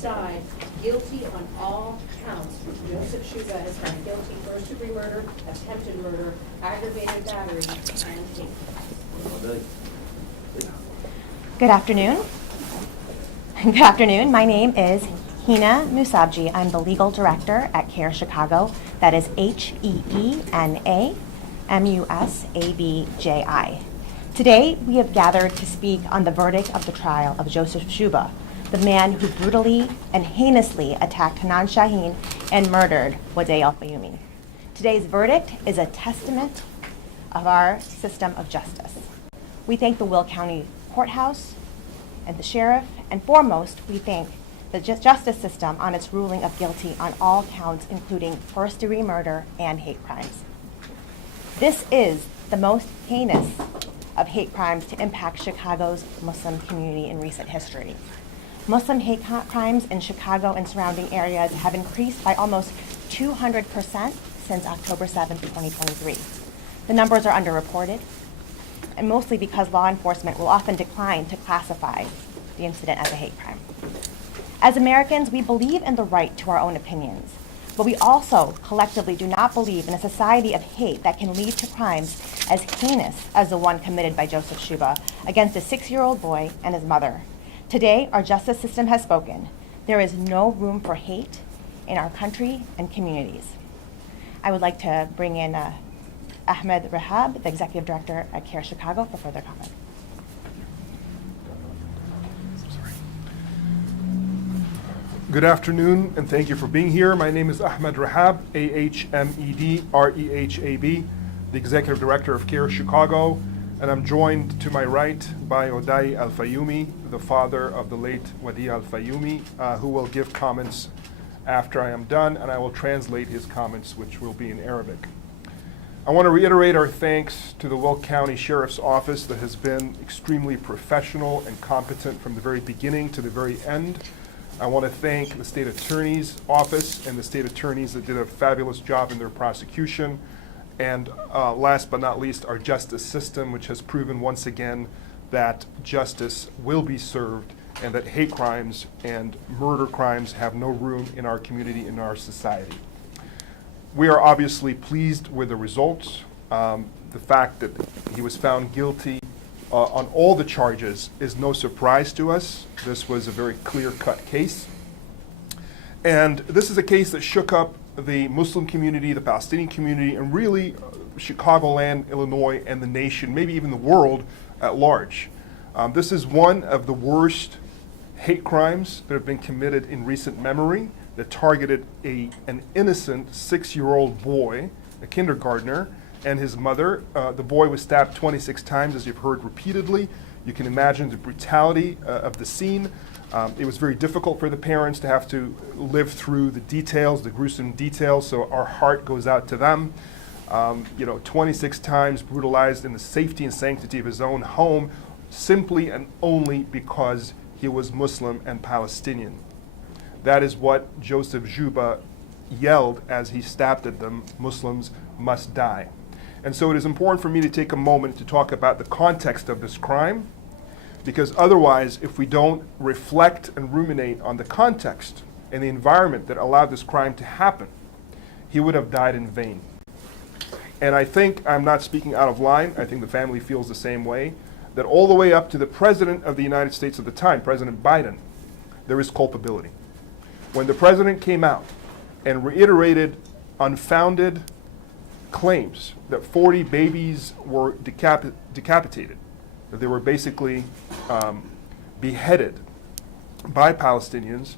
decide guilty on all counts. Joseph Czuba is found guilty first-degree murder, attempted murder, aggravated battery, and hate. Good afternoon. Good afternoon. My name is Hina Musabji. I'm the legal director at CARE Chicago. That is HEENA-MUSABJI. Today, we have gathered to speak on the verdict of the trial of Joseph Czuba, the man who brutally and heinously attacked Hanan Shaheen and murdered Wadee Alfayoumi. Today's verdict is a testament of our system of justice. We thank the Will County Courthouse and the sheriff, and foremost, we thank the justice system on its ruling of guilty on all counts, including first-degree murder and hate crimes. This is the most heinous of hate crimes to impact Chicago's Muslim community in recent history. Muslim hate crimes in Chicago and surrounding areas have increased by almost 200% since October 7, 2023. The numbers are underreported, and mostly because law enforcement will often decline to classify the incident as a hate crime. As Americans, we believe in the right to our own opinions, but we also collectively do not believe in a society of hate that can lead to crimes as heinous as the one committed by Joseph Czuba against a 6-year-old boy and his mother. Today, our justice system has spoken. There is no room for hate in our country and communities. I would like to bring in Ahmed Rahab, the Executive Director at CARE Chicago, for further comment. Good afternoon, and thank you for being here. My name is Ahmed Rahab, A-H-M-E-D-R-E-H-A-B, the Executive Director of CARE Chicago, and I'm joined to my right by Wadee Alfayoumi, the father of the late Wadee Alfayoumi, who will give comments after I am done, and I will translate his comments, which will be in Arabic. I want to reiterate our thanks to the Will County Sheriff's Office that has been extremely professional and competent from the very beginning to the very end. I want to thank the State Attorney's Office and the State Attorneys that did a fabulous job in their prosecution. And last but not least, our justice system, which has proven once again that justice will be served and that hate crimes and murder crimes have no room in our community, in our society. We are obviously pleased with the results. The fact that he was found guilty on all the charges is no surprise to us. This was a very clear-cut case. And this is a case that shook up the Muslim community, the Palestinian community, and really Chicagoland, Illinois, and the nation, maybe even the world at large. This is one of the worst hate crimes that have been committed in recent memory that targeted an innocent 6-year-old boy, a kindergartner, and his mother. The boy was stabbed 26 times, as you've heard repeatedly. You can imagine the brutality of the scene. It was very difficult for the parents to have to live through the details, the gruesome details, so our heart goes out to them. 26 times brutalized in the safety and sanctity of his own home, simply and only because he was Muslim and Palestinian. That is what Joseph Czuba yelled as he stabbed at them: Muslims must die. And so it is important for me to take a moment to talk about the context of this crime, because otherwise, if we don't reflect and ruminate on the context and the environment that allowed this crime to happen, he would have died in vain. And I think I'm not speaking out of line. I think the family feels the same way, that all the way up to the President of the United States at the time, President Biden, there is culpability. When the President came out and reiterated unfounded claims that 40 babies were decapitated, that they were basically beheaded by Palestinians,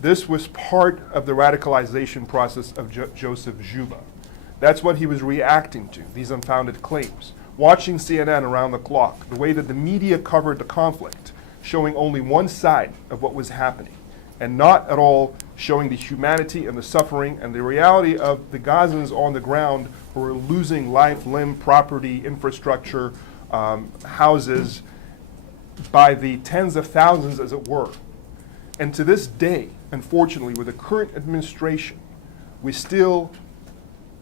this was part of the radicalization process of Joseph Czuba. That's what he was reacting to, these unfounded claims. Watching CNN around the clock, the way that the media covered the conflict, showing only one side of what was happening, and not at all showing the humanity and the suffering and the reality of the Gazans on the ground who are losing life, limb, property, infrastructure, houses, by the tens of thousands, as it were. And to this day, unfortunately, with the current administration, we still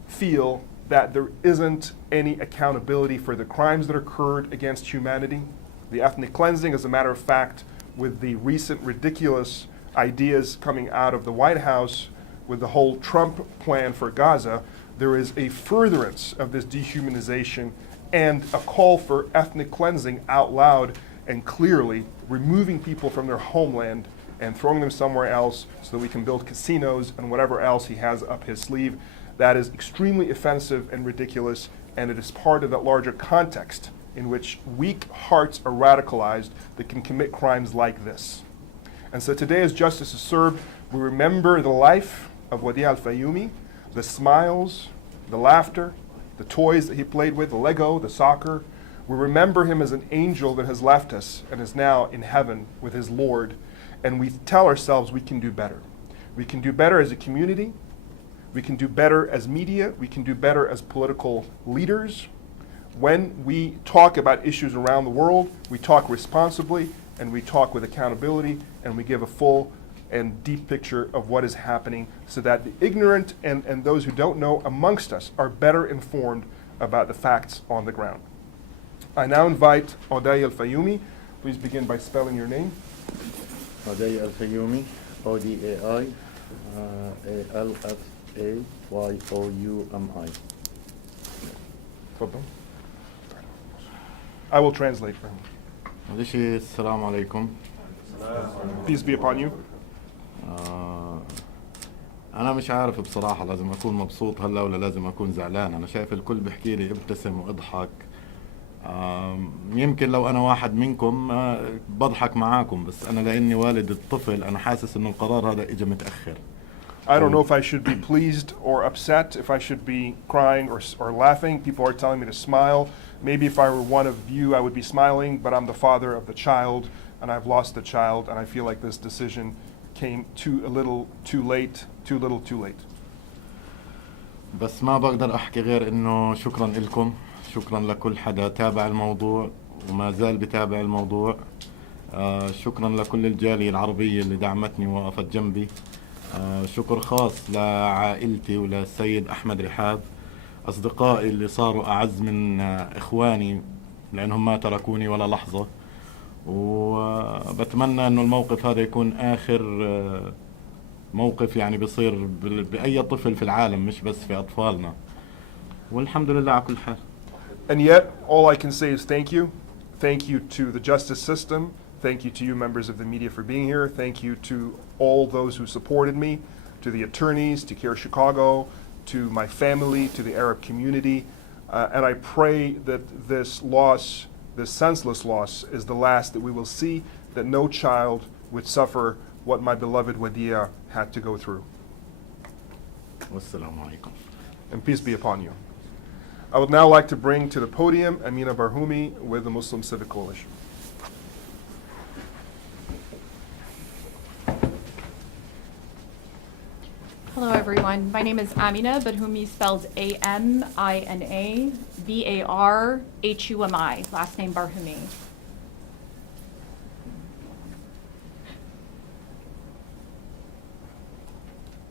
feel that there isn't any accountability for the crimes that occurred against humanity. The ethnic cleansing, as a matter of fact, with the recent ridiculous ideas coming out of the White House with the whole Trump plan for Gaza, there is a furtherance of this dehumanization and a call for ethnic cleansing out loud and clearly, removing people from their homeland and throwing them somewhere else so that we can build casinos and whatever else he has up his sleeve. That is extremely offensive and ridiculous, and it is part of that larger context in which weak hearts are radicalized that can commit crimes like this. And so today, as justice is served, we remember the life of Wadee Alfayoumi, the smiles, the laughter, the toys that he played with, the Lego, the soccer. We remember him as an angel that has left us and is now in heaven with his Lord. And we tell ourselves we can do better. We can do better as a community. We can do better as media. We can do better as political leaders. When we talk about issues around the world, we talk responsibly and we talk with accountability and we give a full and deep picture of what is happening so that the ignorant and those who don't know amongst us are better informed about the facts on the ground. I now invite Wadee Alfayoumi. Please begin by spelling your name. Wadee Alfayoumi, Alfayoumi. I will translate for him. أول شيء السلام عليكم. Peace be upon you. أنا مش عارف بصراحة لازم أكون مبسوط هلا ولا لازم أكون زعلان. أنا شايف الكل بحكي لي ابتسم واضحك. يمكن لو أنا واحد منكم بضحك معاكم بس أنا لأني والد الطفل أنا حاسس إنه القرار هذا إجا متأخر. I don't know if I should be pleased or upset, if I should be crying or laughing. People are telling me to smile. Maybe if I were one of you, I would be smiling, but I'm the father of the child, and I've lost the child, and I feel like this decision came a little too late. بس ما بقدر أحكي غير إنه شكرا لكم، شكرا لكل حدا تابع الموضوع وما زال بتابع الموضوع. شكرا لكل الجالية العربية اللي دعمتني ووقفت جنبي. شكر خاص لعائلتي وللسيد أحمد رحاب، أصدقائي اللي صاروا أعز من إخواني لأنهم ما تركوني ولا لحظة. وبتمنى إنه الموقف هذا يكون آخر موقف يعني بيصير بأي طفل في العالم مش بس في أطفالنا. والحمد لله على كل حال. And yet, all I can say is thank you. Thank you to the justice system. Thank you to you members of the media for being here. Thank you to all those who supported me, to the attorneys, to CBS Chicago, to my family, to the Arab community. And I pray that this loss, this senseless loss, is the last that we will see, that no child would suffer what my beloved Wadee had to go through. والسلام عليكم. And peace be upon you. I would now like to bring to the podium Amina Barhoumi with the Muslim Civic Coalition. Hello everyone, my name is Amina Barhoumi, spelled A-M-I-N-A B-A-R-H-U-M-I, last name Barhoumi.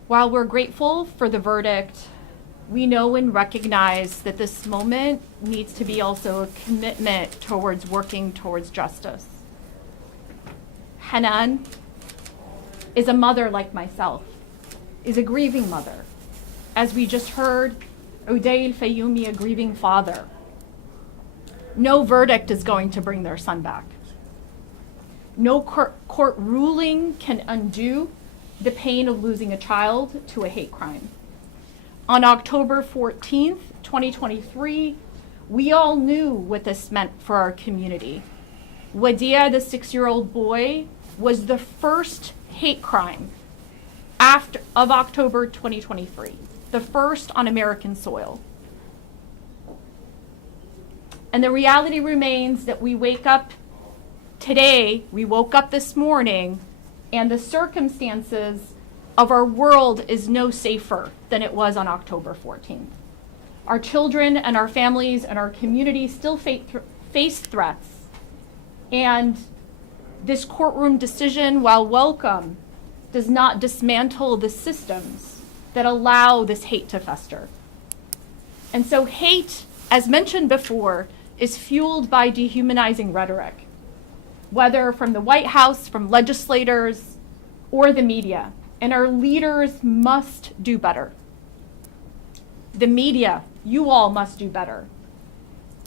While we're grateful for the verdict, we know and recognize that this moment needs to be also a commitment towards working towards justice. Hanan is a mother like myself, is a grieving mother. As we just heard, Wadee Alfayoumi, a grieving father. No verdict is going to bring their son back. No court ruling can undo the pain of losing a child to a hate crime. On October 14th, 2023, we all knew what this meant for our community. Wadee, the 6-year-old boy, was the first hate crime of October 2023, the first on American soil. And the reality remains that we woke up this morning, and the circumstances of our world is no safer than it was on October 14th. Our children and our families and our community still face threats. And this courtroom decision, while welcome, does not dismantle the systems that allow this hate to fester. And so hate, as mentioned before, is fueled by dehumanizing rhetoric, whether from the White House, from legislators, or the media. And our leaders must do better. The media, you all must do better.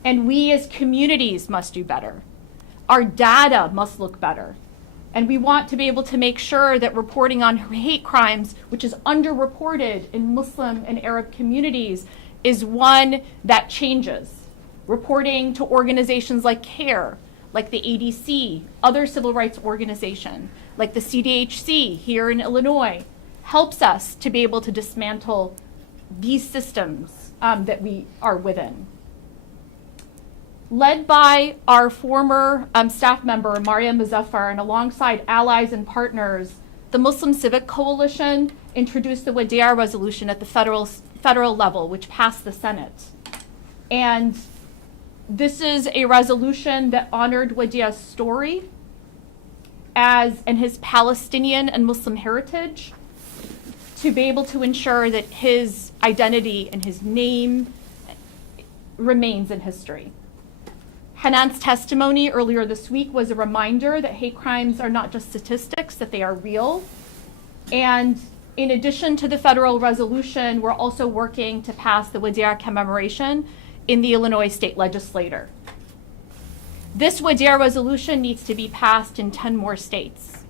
And we as communities must do better. Our data must look better. And we want to be able to make sure that reporting on hate crimes, which is underreported in Muslim and Arab communities, is one that changes. Reporting to organizations like CARE, like the ADC, other civil rights organization, like the CDHC here in Illinois, helps us to be able to dismantle these systems that we are within. Led by our former staff member, Maria Muzaffar, and alongside allies and partners, the Muslim Civic Coalition introduced the Wadee resolution at the federal level, which passed the Senate. And this is a resolution that honored Wadee's story and his Palestinian and Muslim heritage, to be able to ensure that his identity and his name remains in history. Hanan's testimony earlier this week was a reminder that hate crimes are not just statistics, that they are real. And in addition to the federal resolution, we're also working to pass the Wadee commemoration in the Illinois state legislature. This Wadee resolution needs to be passed in 10 more states.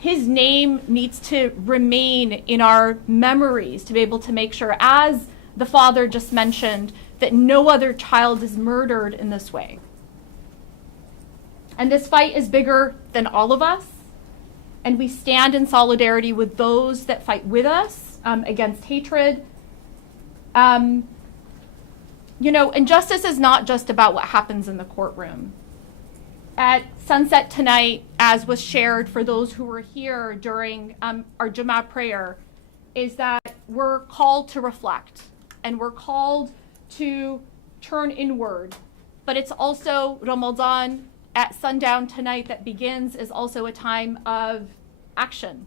His name needs to remain in our memories to be able to make sure, as the father just mentioned, that no other child is murdered in this way. And this fight is bigger than all of us, and we stand in solidarity with those that fight with us against hatred. And justice is not just about what happens in the courtroom. At sunset tonight, as was shared for those who were here during our Jummah prayer, is that we're called to reflect, and we're called to turn inward. But it's also Ramadan at sundown tonight that begins is also a time of action.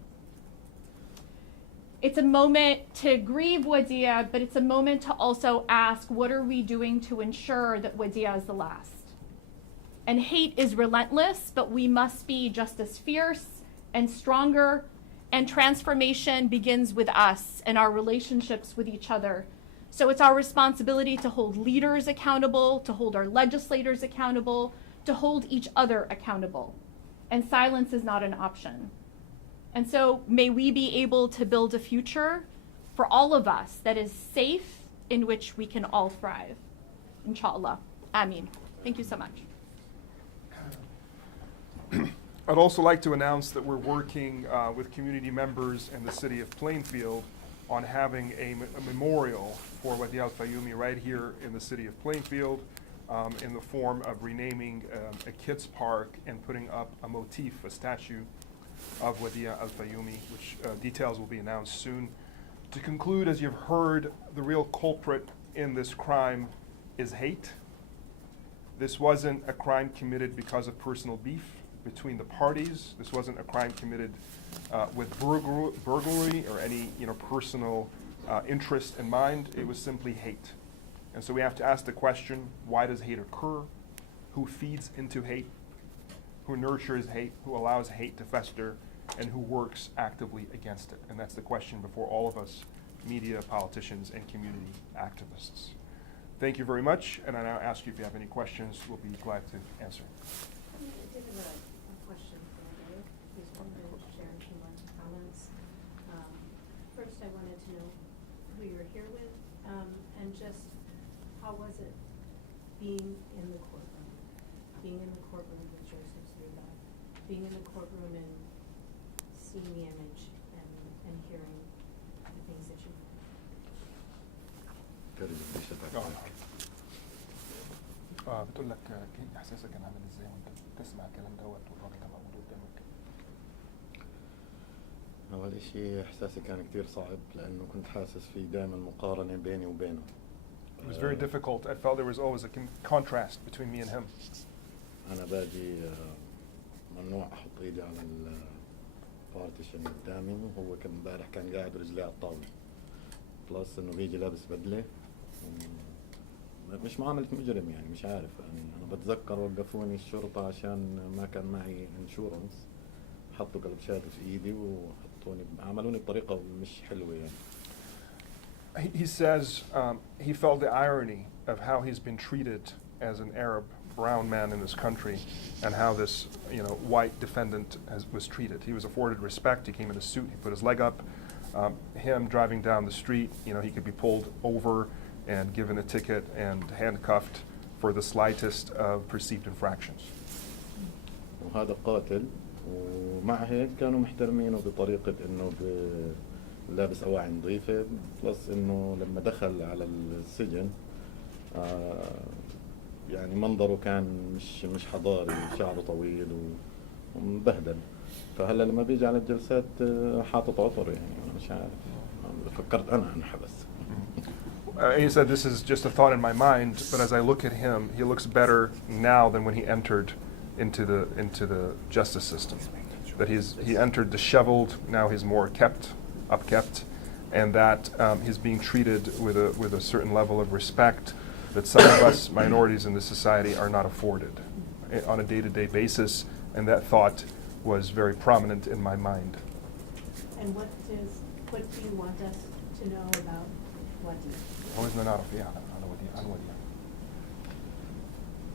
It's a moment to grieve Wadee, but it's a moment to also ask, what are we doing to ensure that Wadee is the last? And hate is relentless, but we must be just as fierce and stronger. And transformation begins with us and our relationships with each other. So it's our responsibility to hold leaders accountable, to hold our legislators accountable, to hold each other accountable. And silence is not an option. And so may we be able to build a future for all of us that is safe, in which we can all thrive. Inshallah. Ameen. Thank you so much. I'd also like to announce that we're working with community members in the city of Plainfield on having a memorial for Wadee Alfayoumi right here in the city of Plainfield in the form of renaming a kids park and putting up a motif, a statue of Wadee Alfayoumi, which details will be announced soon. To conclude, as you've heard, the real culprit in this crime is hate. This wasn't a crime committed because of personal beef between the parties. This wasn't a crime committed with burglary or any personal interest in mind. It was simply hate. And so we have to ask the question, why does hate occur? Who feeds into hate? Who nurtures hate? Who allows hate to fester? And who works actively against it? And that's the question before all of us, media, politicians, and community activists. Thank you very much, and I now ask you if you have any questions. We'll be glad to answer. I did have a question for Wadee. He's wanted to share some comments. First, I wanted to know who you were here with, and just how was it being in the courtroom? Being in the courtroom with Joseph Czuba, being in the courtroom and seeing the image and hearing the things that you بتقول لك احساسك كان عامل ازاي وانت بتسمع الكلام دوت والراجل ده موجود قدامك؟ أول شيء إحساسي كان كتير صعب لأنه كنت حاسس في دائما مقارنة بيني وبينه. It was very difficult. I felt there was always a contrast between me and him. أنا باجي ممنوع أحط إيدي على البارتيشن قدامي، وهو كان امبارح كان قاعد ورجليه على الطاولة. بلس إنه بيجي لابس بدلة. مش معاملة مجرم يعني، مش عارف يعني. أنا بتذكر وقفوني الشرطة عشان ما كان معي انشورنس، حطوا كلبشات في ايدي وحطوني عملوني بطريقة مش حلوة يعني. He says he felt the irony of how he's been treated as an Arab brown man in this country, and how this white defendant was treated. He was afforded respect. He came in a suit. He put his leg up. Him driving down the street, he could be pulled over and given a ticket and handcuffed for the slightest of perceived infractions. وهذا قاتل، ومع هيك كانوا محترمينه بطريقة انه لابس أواعي نظيفة، بلس انه لما دخل على السجن يعني منظره كان مش حضاري، شعره طويل ومبهدل. فهلا لما بيجي على الجلسات حاطط عطر، يعني مش عارف، فكرت انا انحبس. He said, this is just a thought in my mind, but as I look at him, he looks better now than when he entered into the justice system. That he entered disheveled, now he's more upkept, and that he's being treated with a certain level of respect that some of us minorities in this society are not afforded on a day-to-day basis, and that thought was very prominent in my mind. And what do you want us to know about Wadee?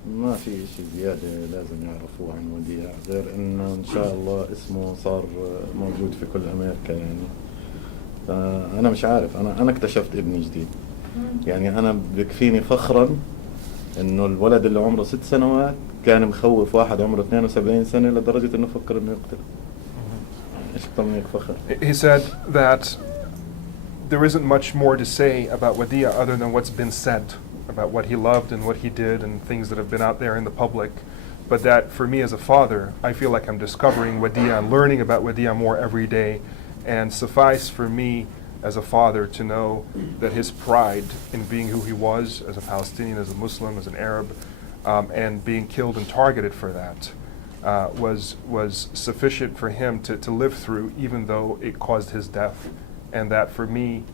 ما في شيء زيادة لازم يعرفوه عن وديع غير إنه إن شاء الله اسمه صار موجود في كل أمريكا يعني. أنا مش عارف، أنا اكتشفت ابني جديد. يعني أنا بكفيني فخرا إنه الولد اللي عمره 6 سنوات كان مخوف واحد عمره 72 سنة لدرجة إنه فكر إنه يقتله. إيش أكتر من هيك فخر؟ He said that there isn't much more to say about Wadee other than what's been said about what he loved and what he did and things that have been out there in the public, but that for me as a father, I feel like I'm discovering Wadee and learning about Wadee more every day, and suffice for me as a father to know that his pride in being who he was as a Palestinian, as a Muslim, as an Arab, and being killed and targeted for that was sufficient for him to live through, even though it caused his death, and that for me,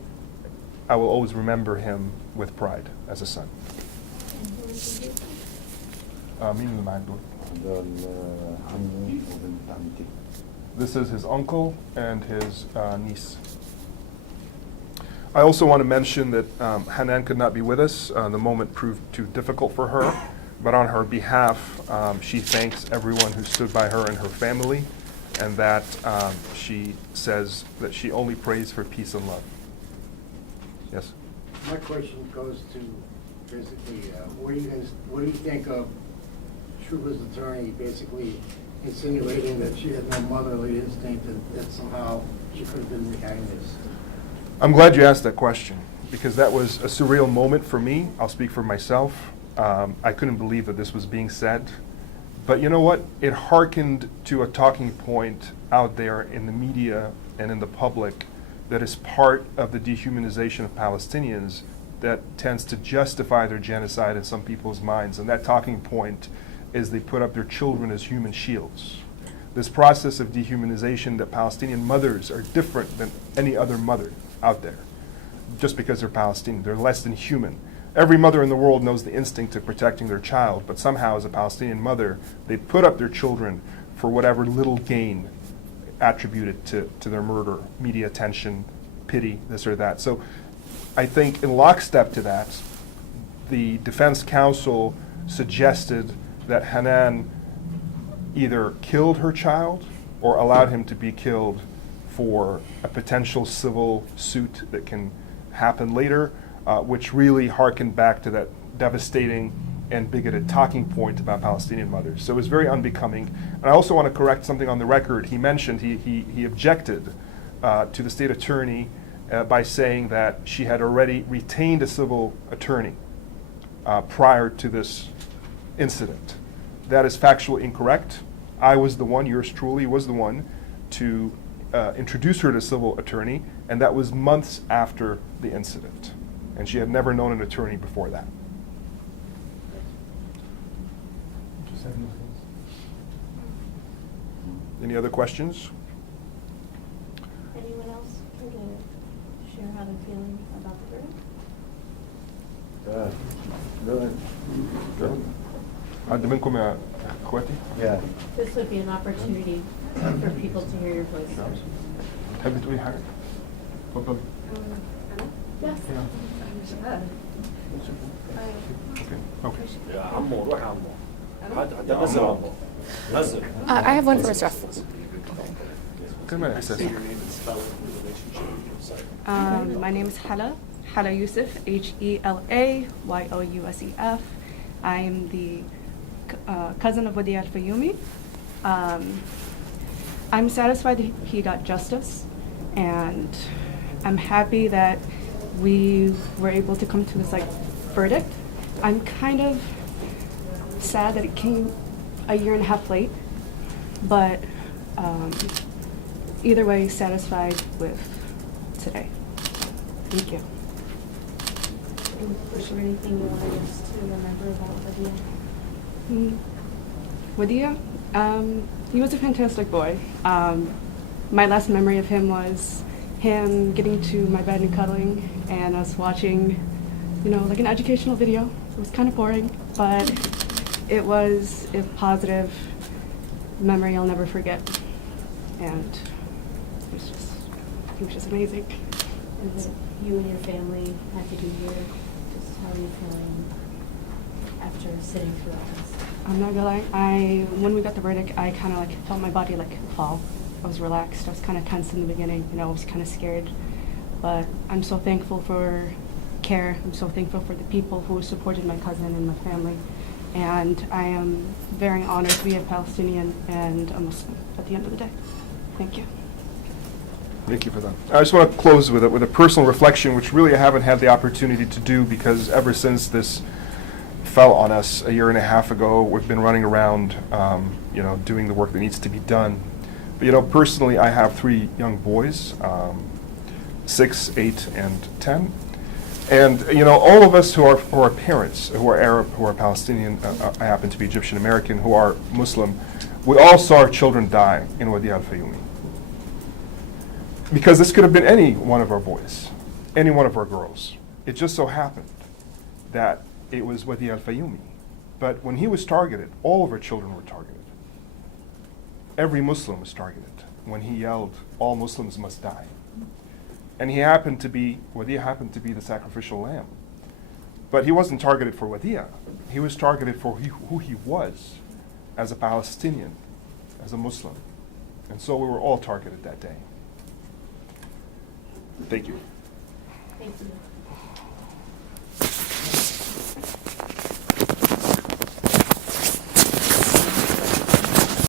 I will always remember him with pride as a son. This is his uncle and his niece. I also want to mention that Hanan could not be with us. The moment proved too difficult for her, but on her behalf, she thanks everyone who stood by her and her family, and that she says that she only prays for peace and love. Yes? My question goes to basically, what do you think of Czuba's attorney basically insinuating that she had no motherly instinct and that somehow she could have been behind this? I'm glad you asked that question, because that was a surreal moment for me. I'll speak for myself. I couldn't believe that this was being said. But you know what? It hearkened to a talking point out there in the media and in the public that is part of the dehumanization of Palestinians that tends to justify their genocide in some people's minds. And that talking point is they put up their children as human shields. This process of dehumanization, that Palestinian mothers are different than any other mother out there just because they're Palestinian. They're less than human. Every mother in the world knows the instinct of protecting their child, but somehow as a Palestinian mother, they put up their children for whatever little gain attributed to their murder, media attention, pity, this or that. So I think in lockstep to that, the defense counsel suggested that Hanan either killed her child or allowed him to be killed for a potential civil suit that can happen later, which really harkened back to that devastating and bigoted talking point about Palestinian mothers. So it was very unbecoming. And I also want to correct something on the record. He mentioned, he objected to the state attorney by saying that she had already retained a civil attorney prior to this incident. That is factually incorrect. I was the one, yours truly was the one, to introduce her to a civil attorney, and that was months after the incident. And she had never known an attorney before that. Any other questions? Anyone else care to share how they're feeling about the verdict? Good. حد منكم اخواتي Yeah. This would be an opportunity for people to hear your voice. تحبي تقولي حاجه؟ اتفضلي. Yes. اوكي. يا عمو روح يا عمو. حتى نزل عمو. نزل. I have one for Mr. Ruff. كلمة احساسك. My name is Hala Yusuf, HelaYousef. I am the cousin of Wadee Alfayoumi. I'm satisfied that he got justice, and I'm happy that we were able to come to this verdict. I'm kind of sad that it came a year and a half late, but either way, satisfied with today. Thank you. Was there anything you wanted us to remember about Wadee? Wadee, he was a fantastic boy. My last memory of him was him getting to my bed and cuddling and us watching, like an educational video. It was kind of boring, but it was a positive memory I'll never forget. And he was just amazing. And that you and your family had to be here. Just how are you feeling after sitting through all this? I'm not gonna lie, when we got the verdict, I kind of felt my body fall. I was relaxed. I was kind of tense in the beginning. I was kind of scared. But I'm so thankful for CARE. I'm so thankful for the people who supported my cousin and my family. And I am very honored to be a Palestinian and a Muslim at the end of the day. Thank you. Thank you for that. I just want to close with a personal reflection, which really I haven't had the opportunity to do because ever since this fell on us a year and a half ago, we've been running around, doing the work that needs to be done. But personally, I have 3 young boys, 6, 8, and 10. And all of us who are parents, who are Arab, who are Palestinian, I happen to be Egyptian American, who are Muslim, we all saw our children die in Wadee Alfayoumi. Because this could have been any one of our boys, any one of our girls. It just so happened that it was Wadee Alfayoumi. But when he was targeted, all of our children were targeted. Every Muslim was targeted when he yelled, "All Muslims must die." And Wadee happened to be the sacrificial lamb. But he wasn't targeted for Wadee. He was targeted for who he was as a Palestinian, as a Muslim. And so we were all targeted that day. Thank you. Thank you.